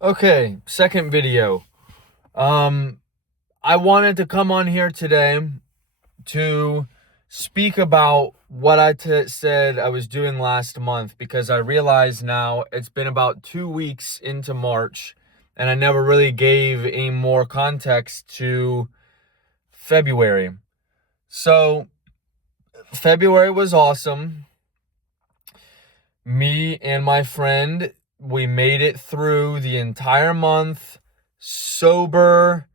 Okay, second video. Um, I wanted to come on here today to speak about what said I was doing last month because I realize now it's been about 2 weeks into March and I never really gave any more context to February. So, February was awesome. Me and my friend, we made it through the entire month sober,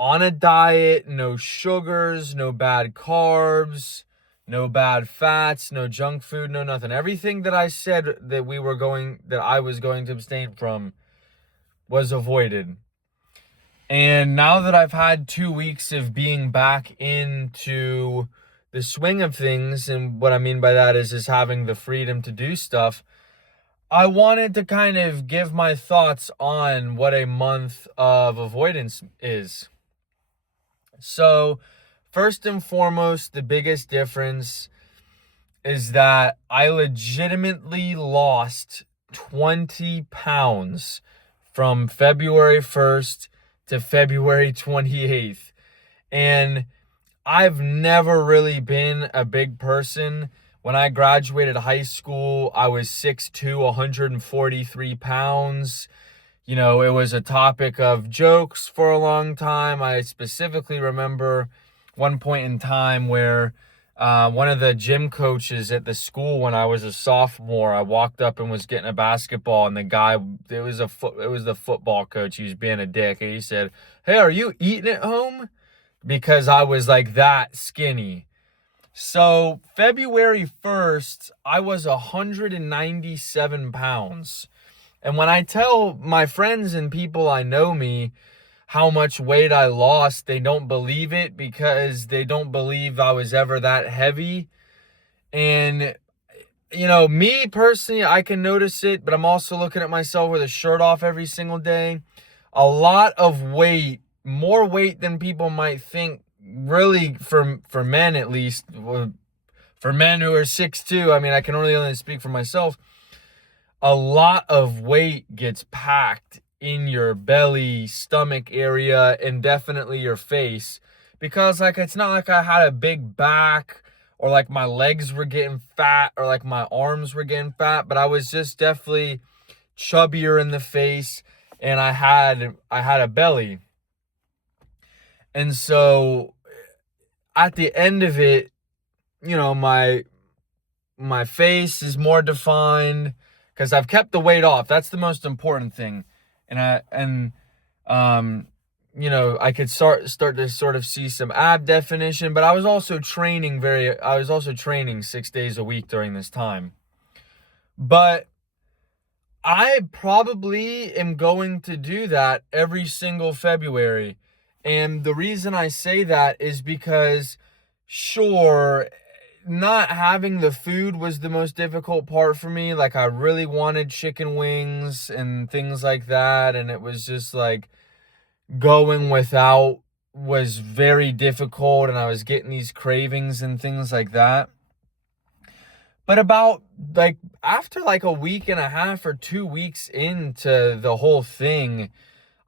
on a diet, no sugars, no bad carbs, no bad fats, no junk food, no nothing. Everything that I said that I was going to abstain from was avoided. And now that I've had 2 weeks of being back into the swing of things, and what I mean by that is having the freedom to do stuff, I wanted to kind of give my thoughts on what a month of avoidance is. So, first and foremost, the biggest difference is that I legitimately lost 20 pounds from February 1st to February 28th. And I've never really been a big person. When I graduated high school, I was 6'2", 143 pounds. You know, it was a topic of jokes for a long time. I specifically remember one point in time where one of the gym coaches at the school when I was a sophomore, I walked up and was getting a basketball, and the guy, it was the football coach. He was being a dick, and he said, "Hey, are you eating at home?" Because I was like that skinny. So February 1st, I was 197 pounds. And when I tell my friends and people I know me how much weight I lost, they don't believe it because they don't believe I was ever that heavy. And, me personally, I can notice it, but I'm also looking at myself with a shirt off every single day. A lot of weight, more weight than people might think, really, for men at least, for men who are 6'2", I mean, I can only speak for myself. A lot of weight gets packed in your belly, stomach area, and definitely your face. Because, it's not like I had a big back, or like my legs were getting fat, or like my arms were getting fat, but I was just definitely chubbier in the face, and I had a belly. And so, at the end of it, my face is more defined because I've kept the weight off. That's the most important thing. I could start to sort of see some ab definition, but I was also training 6 days a week during this time. But I probably am going to do that every single February. And the reason I say that is because, sure, not having the food was the most difficult part for me. Like, I really wanted chicken wings and things like that. And it was just like going without was very difficult. And I was getting these cravings and things like that. But about after a week and a half or 2 weeks into the whole thing,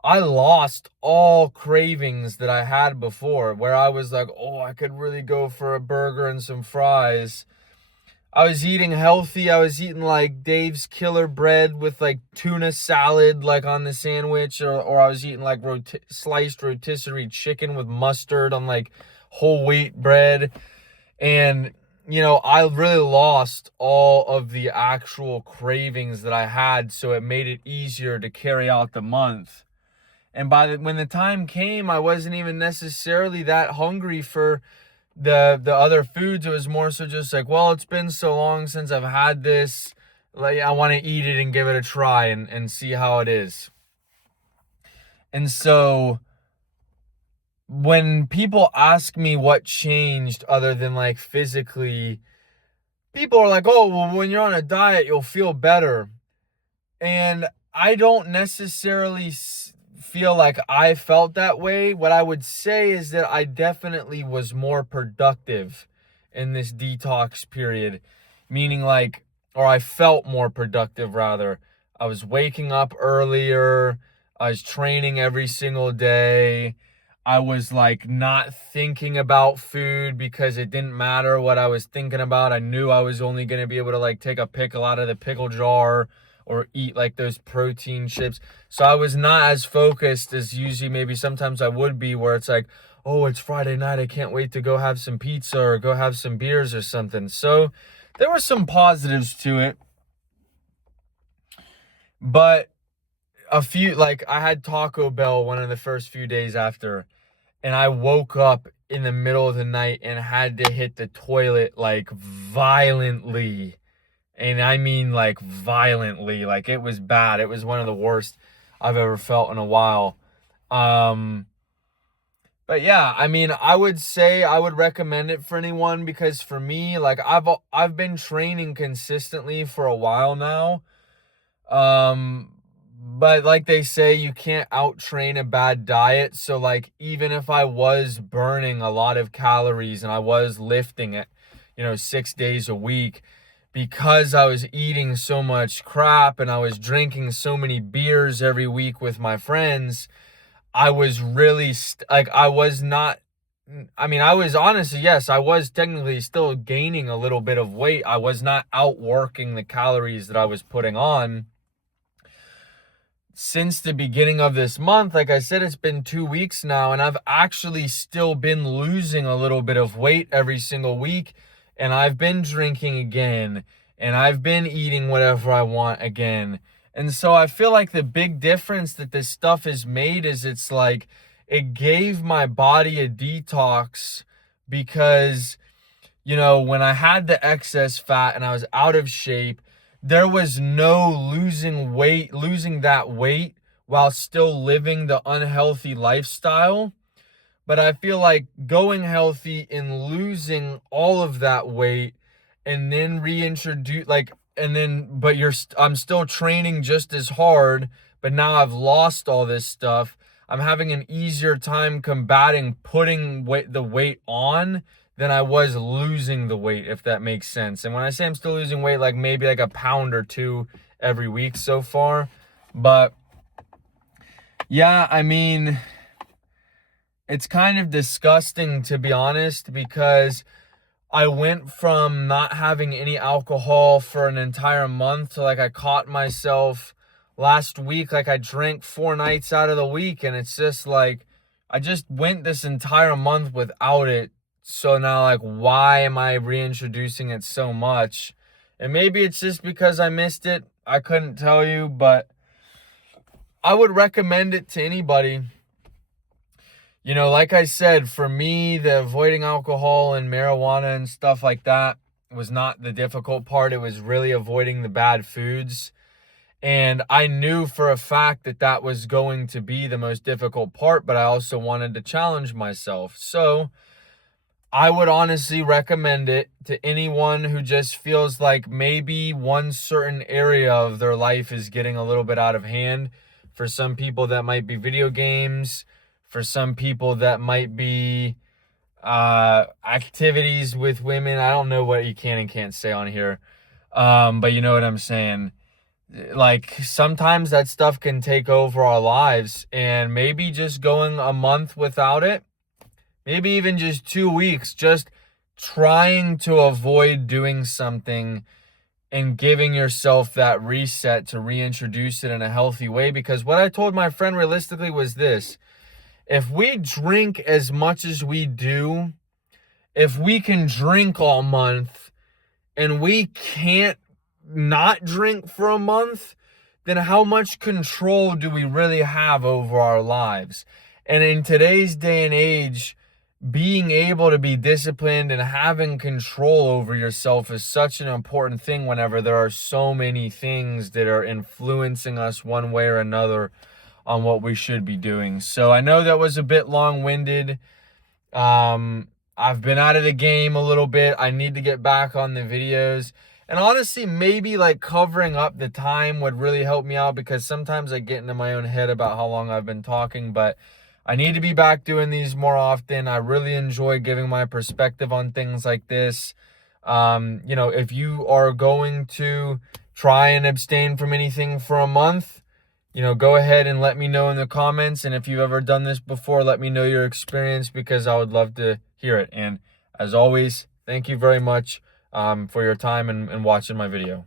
I lost all cravings that I had before, where I was like, oh, I could really go for a burger and some fries. I was eating healthy. I was eating Dave's Killer Bread with tuna salad on the sandwich, or I was eating sliced rotisserie chicken with mustard on whole wheat bread. And I really lost all of the actual cravings that I had, so it made it easier to carry out the month. And when the time came, I wasn't even necessarily that hungry for the other foods. It was more so just well, it's been so long since I've had this. I want to eat it and give it a try and see how it is. And so when people ask me what changed other than physically, people are like, oh, well, when you're on a diet, you'll feel better. And I don't necessarily feel like I felt that way. What I would say is that I definitely was more productive in this detox period, meaning or I felt more productive rather. I was waking up earlier. I was training every single day. I was like not thinking about food because it didn't matter what I was thinking about. I knew I was only going to be able to like take a pickle out of the pickle jar or eat like those protein chips. So I was not as focused as usually maybe sometimes I would be, where it's like, oh, it's Friday night, I can't wait to go have some pizza or go have some beers or something. So there were some positives to it. But a few, like I had Taco Bell one of the first few days after, and I woke up in the middle of the night and had to hit the toilet like violently. And I mean like violently. Like it was bad. It was one of the worst I've ever felt in a while. But yeah, I mean, I would say I would recommend it for anyone, because for me, like I've been training consistently for a while now. Um, but like they say, you can't out train a bad diet. So like, even if I was burning a lot of calories and I was lifting it, 6 days a week, because I was eating so much crap and I was drinking so many beers every week with my friends, I was really like, I was not, I mean, I was honestly, yes, I was technically still gaining a little bit of weight. I was not outworking the calories that I was putting on. Since the beginning of this month, like I said, it's been 2 weeks now, and I've actually still been losing a little bit of weight every single week. And I've been drinking again, and I've been eating whatever I want again. And so I feel like the big difference that this stuff has made is it's like it gave my body a detox, because when I had the excess fat and I was out of shape, there was no losing that weight while still living the unhealthy lifestyle. But I feel like going healthy and losing all of that weight and then reintroduce, like, and then, but I'm still training just as hard, but now I've lost all this stuff. I'm having an easier time combating putting the weight on than I was losing the weight, if that makes sense. And when I say I'm still losing weight, like maybe like a pound or two every week so far. But yeah, I mean, it's kind of disgusting, to be honest, because I went from not having any alcohol for an entire month to, like, I caught myself last week, like I drank 4 nights out of the week, and it's just like I just went this entire month without it. So now, like, why am I reintroducing it so much? And maybe it's just because I missed it. I couldn't tell you, but I would recommend it to anybody. Like I said, for me, the avoiding alcohol and marijuana and stuff like that was not the difficult part. It was really avoiding the bad foods. And I knew for a fact that that was going to be the most difficult part, but I also wanted to challenge myself. So I would honestly recommend it to anyone who just feels like maybe one certain area of their life is getting a little bit out of hand. For some people, that might be video games. For some people, that might be activities with women. I don't know what you can and can't say on here. But you know what I'm saying. Like, sometimes that stuff can take over our lives, and maybe just going a month without it, maybe even just 2 weeks, just trying to avoid doing something and giving yourself that reset to reintroduce it in a healthy way. Because what I told my friend realistically was this: if we drink as much as we do, if we can drink all month and we can't not drink for a month, then how much control do we really have over our lives? And in today's day and age, being able to be disciplined and having control over yourself is such an important thing whenever there are so many things that are influencing us one way or another on what we should be doing. So I know that was a bit long-winded. I've been out of the game a little bit. I need to get back on the videos. And honestly, maybe like covering up the time would really help me out, because sometimes I get into my own head about how long I've been talking, but I need to be back doing these more often. I really enjoy giving my perspective on things like this. If you are going to try and abstain from anything for a month, go ahead and let me know in the comments. And if you've ever done this before, let me know your experience, because I would love to hear it. And as always, thank you very much for your time and watching my video.